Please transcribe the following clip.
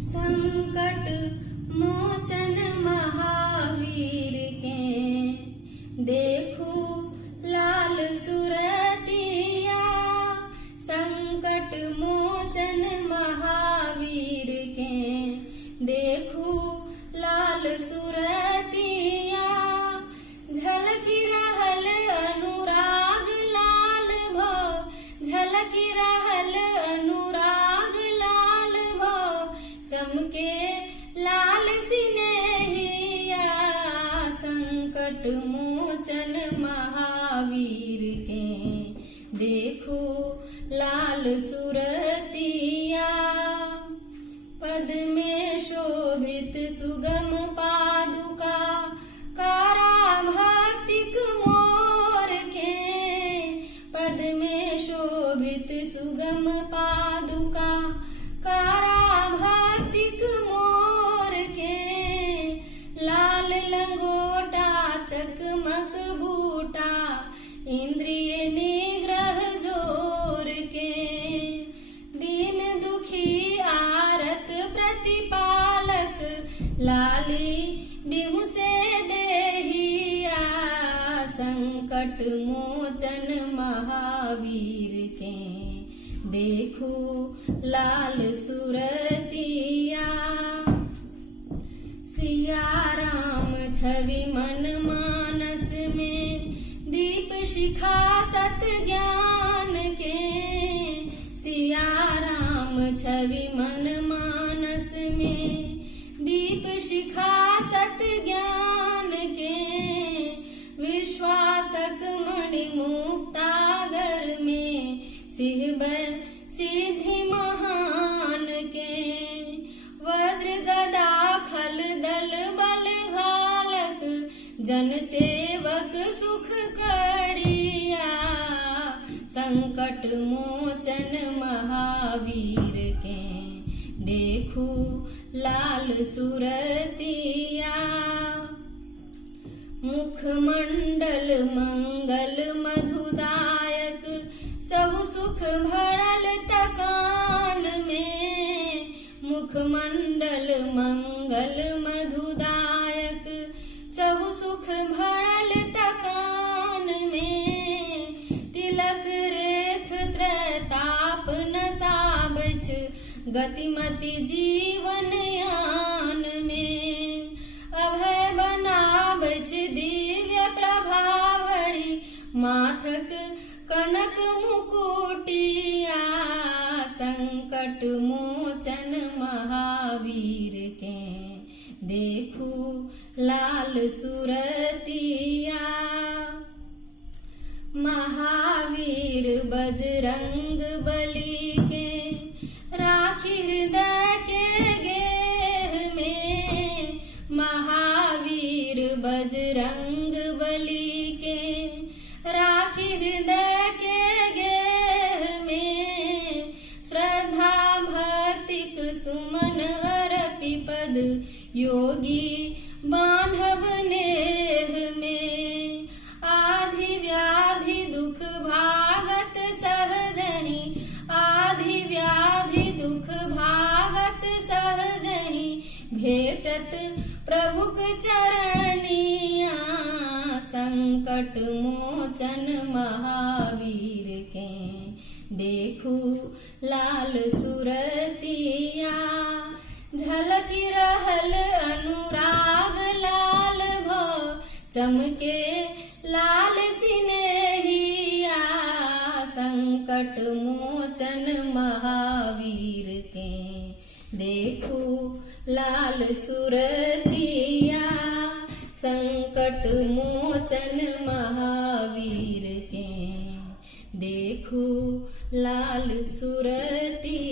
संकट मोचन महावीर के देखू लाल सुरतिया। संकट मोचन महावीर के देखू लाल सुरतिया। झलकी रहल अनुराग लाल भो, झलकी रहल अनुराग लाल भो, चमके लाल सिनेहिया। संकट मोचन महावीर के देखो लाल सुरतिया। पद में शोभित सुगम पादुका, कारा भक्तिक मोर के। पद में शोभित सुगम पादुका, कारा भक्तिक मोर के। लाल लंगोटा चकमक बूटा, इंद्रिय निग्रह जोर के। दीन दुखी आरत प्रतिपालक, लाली बिहु से देहिया। संकट मोचन महावीर के देखू लाल सुरतिया। सिया राम छवि मन मानस में, दीप शिखा सत ज्ञान के। सिया राम छवि मन मानस में, दीप शिखा सत ज्ञान के। विश्वासक मणि मुक्तागर में, सिहबर सिद्धि महान के। वज्र गदा खल दल बल घालक, जन सेवक सुख करिया। संकट मोचन महावीर के देखू लाल सुरतिया। मुखमंडल मंगल मधुदायक, चहु सुख भरल तकान में। मुखमंडल मंगल मधुदायक, चहु सुख भरल तकान में। तिलक रेख त्रैताप नसाबछ, गतिमति जीवन यान में। अभय बनाबछ दिव्य प्रभावड़ी, माथक कनक मुकुटिया। संकट मोचन महावीर के देखू लाल सुरतिया। महावीर बजरंग बली के राखी हृदय के गेह में। महावीर बजरंग बली के राखी हृदय के गेह में। श्रद्धा भक्तिक सुमन अर्पि पद, योगी बांधव नेह में। आधि व्याधि दुख भागत सहजहि, आधि व्याधि दुख भागत सहजहि। भेटत प्रभुक चरनिया। संकट मोचन महावीर के देखू लाल सुरतिया। झलकी रहल अनुराग लाल भो, चमके लाल सिनेहिया। संकट मोचन महावीर के देखू लाल सुरतिया। संकट मोचन महावीर के देखू लाल सुरतिया।